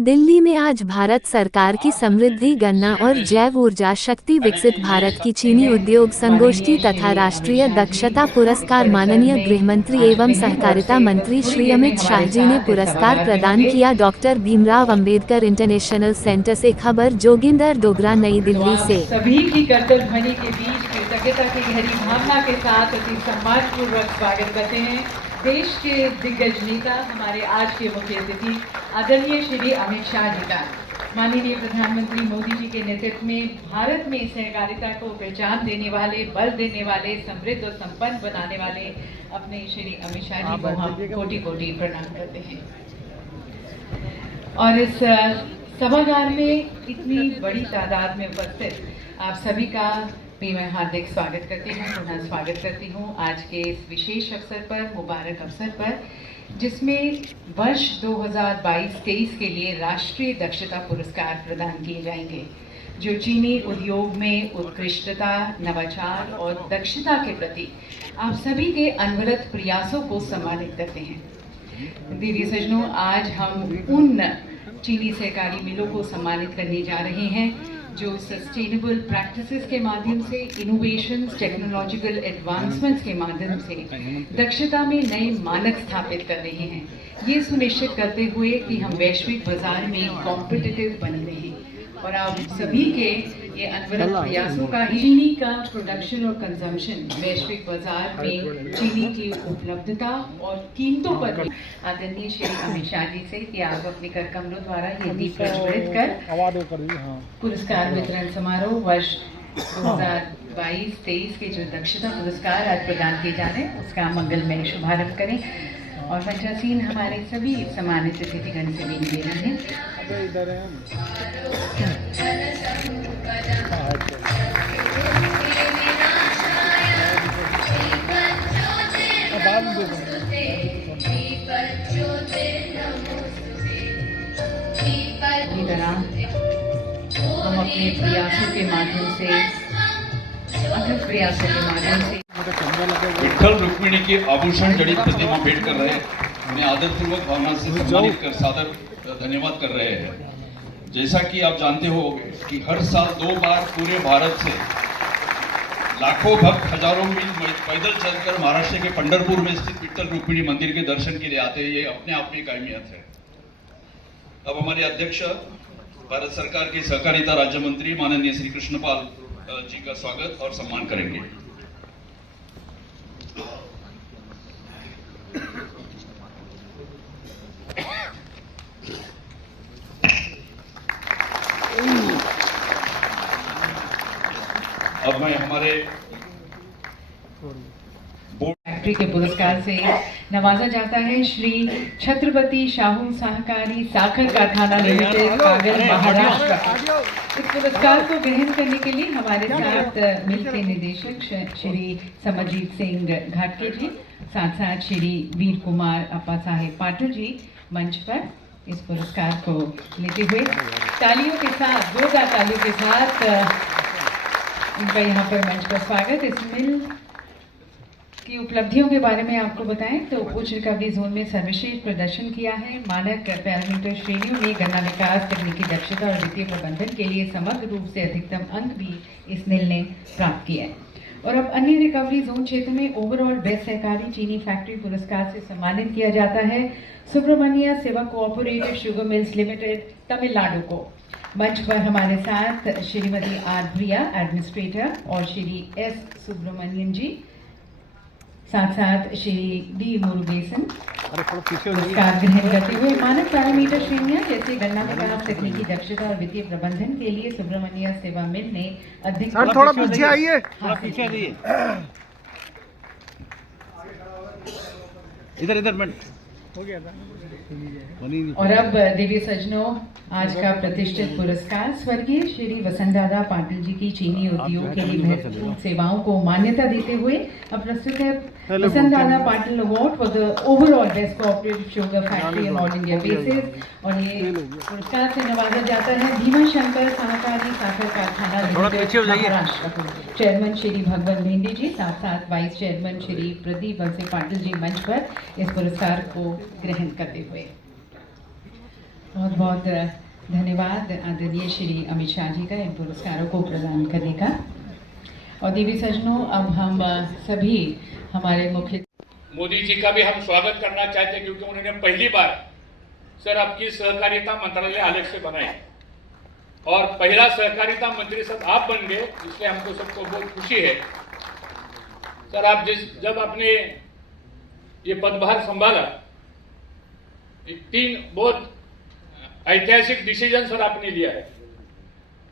दिल्ली में आज भारत सरकार की समृद्धि गन्ना और जैव ऊर्जा शक्ति विकसित भारत की चीनी उद्योग संगोष्ठी तथा राष्ट्रीय दक्षता पुरस्कार माननीय गृहमंत्री एवं सहकारिता मंत्री श्री अमित शाह जी ने पुरस्कार प्रदान किया। Doctor Bhimrao Ambedkar international centre से खबर जोगिंदर डोगरा, नई दिल्ली से। सभी की करतल ध्वनि के बीच कृतज्ञता की गहरी भावना के साथ अति सम्मानपूर्वक स्वागत करते हैं देश के दिग्गज नेता, हमारे आज के मुख्य अतिथि आदरणीय श्री अमित शाह जी का। माननीय प्रधानमंत्री मोदी जी के नेतृत्व में भारत में सहकारिता को पहचान देने वाले, बल देने वाले, समृद्ध और संपन्न बनाने वाले अपने श्री अमित शाह जी को हम कोटि कोटि प्रणाम करते हैं। और इस सभागार में इतनी बड़ी तादाद में उपस्थित आप सभी का भी मैं हार्दिक स्वागत करती हूँ, पुनः स्वागत करती हूँ आज के इस विशेष अवसर पर, मुबारक अवसर पर, जिसमें वर्ष 2022-23 के लिए राष्ट्रीय दक्षता पुरस्कार प्रदान किए जाएंगे, जो चीनी उद्योग में उत्कृष्टता, नवाचार और दक्षता के प्रति आप सभी के अनवरत प्रयासों को सम्मानित करते हैं। दीदी सज्जनों, आज हम उन चीनी सहकारी मिलों को सम्मानित करने जा रहे हैं जो सस्टेनेबल प्रैक्टिसेस के माध्यम से, इनोवेशंस, टेक्नोलॉजिकल एडवांसमेंट्स के माध्यम से दक्षता में नए मानक स्थापित कर रहे हैं, ये सुनिश्चित करते हुए कि हम वैश्विक बाजार में कॉम्पिटिटिव बने रहें। और आप सभी के ये अनवरत प्रयासों का ही चीनी का प्रोडक्शन और कंजम्पशन वैश्विक बाजार में चीनी की उपलब्धता और कीमतों पर आदरणीय श्री अमित शाह जी से कि आप अपने कर कमलों द्वारा ये दीप प्रज्वलित कर पुरस्कार वितरण समारोह वर्ष 2022-23 के जो दक्षता पुरस्कार आज प्रदान किए जा रहे हैं उसका मंगलमय शुभारंभ करें। और मंचासीन हमारे सभी सम्मानित अतिथिगण से भी निवेदन है इसी तरह हम अपने प्रयासों के माध्यम से, अथक प्रयासों के माध्यम से विठ्ठल रुक्मिणी की आभूषण जड़ित प्रतिमा भेंट कर रहे हैं, उन्हें आदरपूर्वक भावना से सम्मानित कर सादर धन्यवाद कर रहे हैं। जैसा कि आप जानते हो कि हर साल 2 बार पूरे भारत से लाखों भक्त हजारों मील पैदल चलकर महाराष्ट्र के पंढरपुर में स्थित विठ्ठल रुक्मिणी मंदिर के दर्शन के लिए आते हैं, ये अपने आप में एक अहमियत है। अब हमारे अध्यक्ष भारत सरकार के सहकारिता राज्य मंत्री माननीय श्री कृष्णपाल जी का स्वागत और सम्मान करेंगे। अब मैं हमारे फैक्ट्री के पुरस्कार से नवाजा जाता है श्री छत्रपति शाहू सहकारी साखर कारखाना लिमिटेड, कागल, महाराष्ट्र। इस पुरस्कार को ग्रहण करने के लिए हमारे साथ मिल के निदेशक श्री समरजीत सिंह घाटके जी, साथ साथ श्री वीर कुमार अप्पा साहेब पाटिल जी मंच पर इस पुरस्कार को लेते हुए तालियों के साथ, जोरदार तालियों के साथ इनका यहाँ पर मंच पर स्वागत। इस मिल की उपलब्धियों के बारे में आपको बताएं तो उच्च रिकवरी जोन में सर्वश्रेष्ठ प्रदर्शन किया है। मानक पैरामीटर श्रेणियों में गन्ना विकास, तकनीकी दक्षता और वित्तीय प्रबंधन के लिए समग्र रूप से अधिकतम अंक भी इस मिल ने प्राप्त किया है। और अब अन्य रिकवरी जोन क्षेत्र में ओवरऑल बेस्ट सहकारी चीनी फैक्ट्री पुरस्कार से सम्मानित किया जाता है सुब्रमण्य सेवा cooperative sugar mills limited, Tamil Nadu को। मंच पर हमारे साथ श्रीमती आर प्रिया एडमिनिस्ट्रेटर और श्री एस सुब्रमण्यन जी, साथ साथ श्री डी मुरुगेसन पुरस्कार ग्रहण करते हुए मानक पैरामीटर श्रेणियां जैसे गन्ना विकास, तकनीकी दक्षता और वित्तीय प्रबंधन के लिए सुब्रमण्य सेवा मिल ने अधिक थोड़ा पीछे आइए, पीछे आइए, इधर हो गया था। और अब देवी सज्जनों, आज का प्रतिष्ठित पुरस्कार स्वर्गीय श्री वसंतदादा पाटिल जी की चीनी उद्योग के लिए महत्वपूर्ण सेवाओं को मान्यता देते हुए अब प्रस्तुत है Vasantdada Patil award for the overall best cooperative sugar factory on all India basis. और ये पुरस्कार से नवाजा जाता है भीमा शंकर सहकारी साखर कारखाना लिमिटेड, महाराष्ट्र। चेयरमैन श्री भगवान भेंडे जी, साथ साथ वाइस चेयरमैन श्री प्रदीप वंशी पाटिल जी मंच पर इस पुरस्कार को ग्रहण करते हुए। बहुत बहुत धन्यवाद आदरणीय श्री अमित शाह जी का इन पुरस्कारों को प्रदान करने का। और देवी सज्जनों, अब हम सभी हमारे मुख्य मोदी जी का भी हम स्वागत करना चाहते हैं, क्योंकि उन्होंने पहली बार सर आपकी सहकारिता मंत्रालय अलग से बनाए और पहला सहकारिता मंत्री सब आप बन गए, इसलिए हमको सबको बहुत खुशी है। सर आप जब आपने ये पदभार संभाला, 3 बहुत ऐतिहासिक डिसीजन सर आपने लिया है।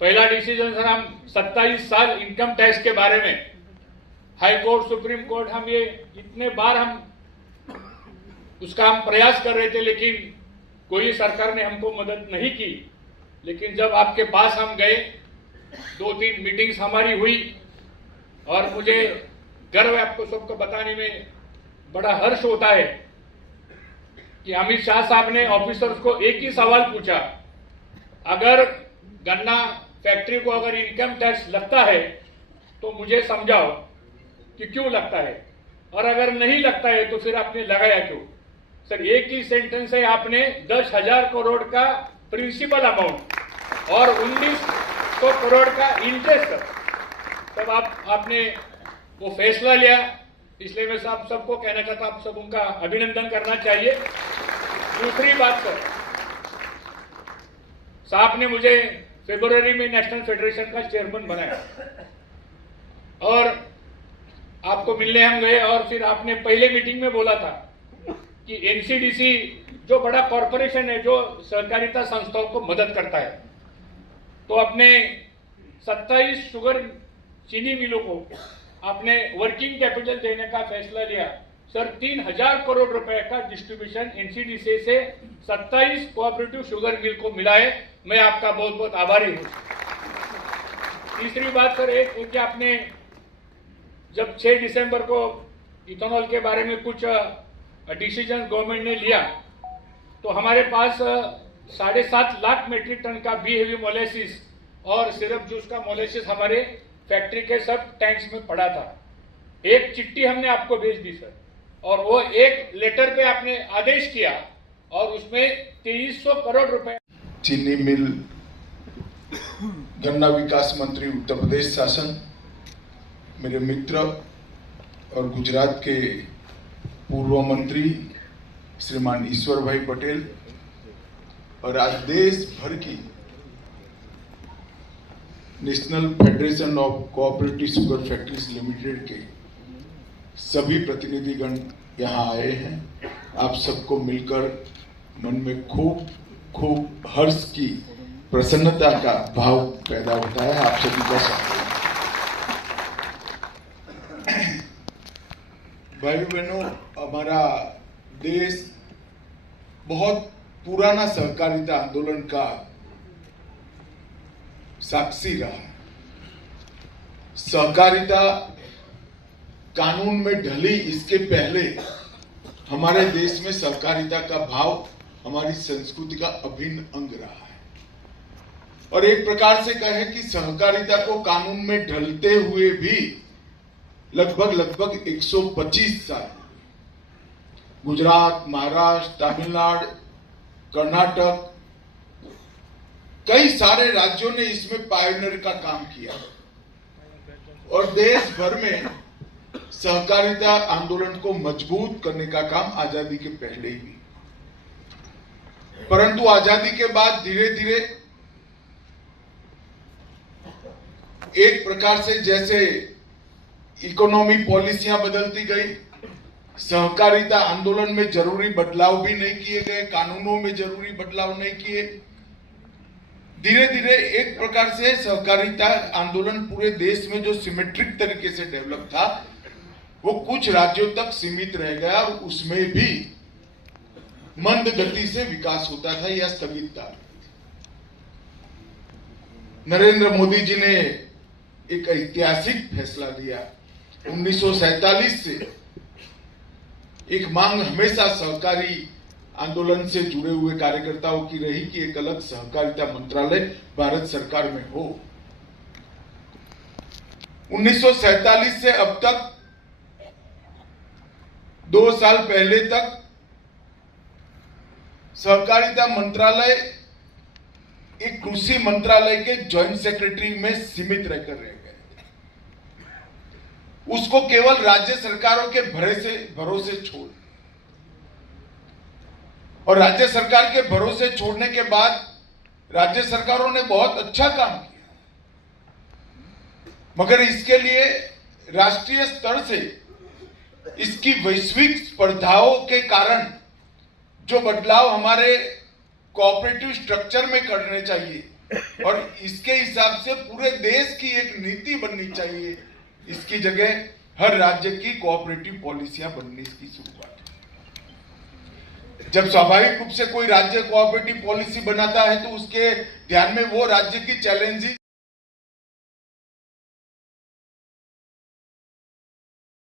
पहला डिसीजन सर, हम 27 साल इनकम टैक्स के बारे में हाई कोर्ट, सुप्रीम कोर्ट, हम ये इतने बार हम उसका हम प्रयास कर रहे थे, लेकिन कोई सरकार ने हमको मदद नहीं की। लेकिन जब आपके पास हम गए, 2-3 मीटिंग्स हमारी हुई और मुझे गर्व है आपको सबको बताने में, बड़ा हर्ष होता है कि अमित शाह साहब ने ऑफिसर्स को एक ही सवाल पूछा, अगर गन्ना फैक्ट्री को अगर इनकम टैक्स लगता है तो मुझे समझाओ कि क्यों लगता है, और अगर नहीं लगता है तो फिर आपने लगाया क्यों। सर एक ही सेंटेंस है, आपने 10,000 करोड़ का प्रिंसिपल अमाउंट और 1900 करोड़ का इंटरेस्ट, तब आपने वो फैसला लिया। इसलिए मैं सबको कहना चाहता हूं, आप सब उनका अभिनंदन करना चाहिए। दूसरी बात सर, साहब ने मुझे फरवरी में नेशनल फेडरेशन का चेयरमैन बनाया और आपको मिलने हम गए, और फिर आपने पहले मीटिंग में बोला था कि एनसीडीसी जो बड़ा कॉरपोरेशन है जो सहकारिता संस्थाओं को मदद करता है, तो अपने 27 शुगर चीनी मिलों को आपने वर्किंग कैपिटल देने का फैसला लिया। सर 3,000 करोड़ रुपए का डिस्ट्रीब्यूशन एनसीडीसी से 27 कोऑपरेटिव शुगर मिल को मिला है। मैं आपका बहुत बहुत आभारी हूं। तीसरी बात सर, एक कि आपने जब 6 दिसंबर को इथेनॉल के बारे में कुछ डिसीजन गवर्नमेंट ने लिया, तो हमारे पास 7.5 लाख मेट्रिक टन का बी हेवी मोलेसिस और सिरप जूस का मोलेसिस हमारे फैक्ट्री के सब टैंक्स में पड़ा था। एक चिट्ठी हमने आपको भेज दी सर, और वो एक लेटर पे आपने आदेश किया और उसमें 2300 करोड़ रुपए। चीनी मिल, गन्ना विकास मंत्री उत्तर प्रदेश शासन, मेरे मित्र और गुजरात के पूर्व मंत्री श्रीमान ईश्वर भाई पटेल, और आज देश भर की national federation of cooperative sugar factories limited के सभी प्रतिनिधिगण यहाँ आए हैं। आप सबको मिलकर मन में खूब हर्ष की, प्रसन्नता का भाव पैदा होता है। आप सभी का स्वागत। भाई बहनों, हमारा देश बहुत पुराना सहकारिता आंदोलन का साक्षी रहा। सहकारिता कानून में ढली इसके पहले हमारे देश में सहकारिता का भाव हमारी संस्कृति का अभिन्न अंग रहा है, और एक प्रकार से कहें कि सहकारिता को कानून में ढलते हुए भी लगभग 125 साल गुजरात, महाराष्ट्र, तमिलनाडु, कर्नाटक, कई सारे राज्यों ने इसमें पायनियर का काम किया, और देश भर में सहकारिता आंदोलन को मजबूत करने का काम आजादी के पहले ही। परंतु आजादी के बाद धीरे धीरे एक प्रकार से जैसे इकोनॉमी पॉलिसियां बदलती गई, सहकारिता आंदोलन में जरूरी बदलाव भी नहीं किए गए, कानूनों में जरूरी बदलाव नहीं किए। धीरे धीरे एक प्रकार से सहकारिता आंदोलन पूरे देश में जो सिमेट्रिक तरीके से डेवलप था वो कुछ राज्यों तक सीमित रह गया, और उसमें भी मंद गति से विकास होता था या स्थगित था। नरेंद्र मोदी जी ने एक ऐतिहासिक फैसला लिया। 1947 से एक मांग हमेशा सहकारी आंदोलन से जुड़े हुए कार्यकर्ताओं की रही कि एक अलग सहकारिता मंत्रालय भारत सरकार में हो। 1947 से अब तक 2 साल पहले तक सहकारिता मंत्रालय एक कृषि मंत्रालय के जॉइंट सेक्रेटरी में सीमित रहकर रह गए। उसको केवल राज्य सरकारों के भरोसे छोड़, और राज्य सरकार के भरोसे छोड़ने के बाद राज्य सरकारों ने बहुत अच्छा काम किया, मगर इसके लिए राष्ट्रीय स्तर से इसकी वैश्विक स्पर्धाओं के कारण जो बदलाव हमारे कोऑपरेटिव स्ट्रक्चर में करने चाहिए और इसके हिसाब से पूरे देश की एक नीति बननी चाहिए, इसकी जगह हर राज्य की कोऑपरेटिव पॉलिसियां बनने की शुरुआत। जब स्वाभाविक रूप से कोई राज्य कोऑपरेटिव पॉलिसी बनाता है तो उसके ध्यान में वो राज्य की चैलेंजेस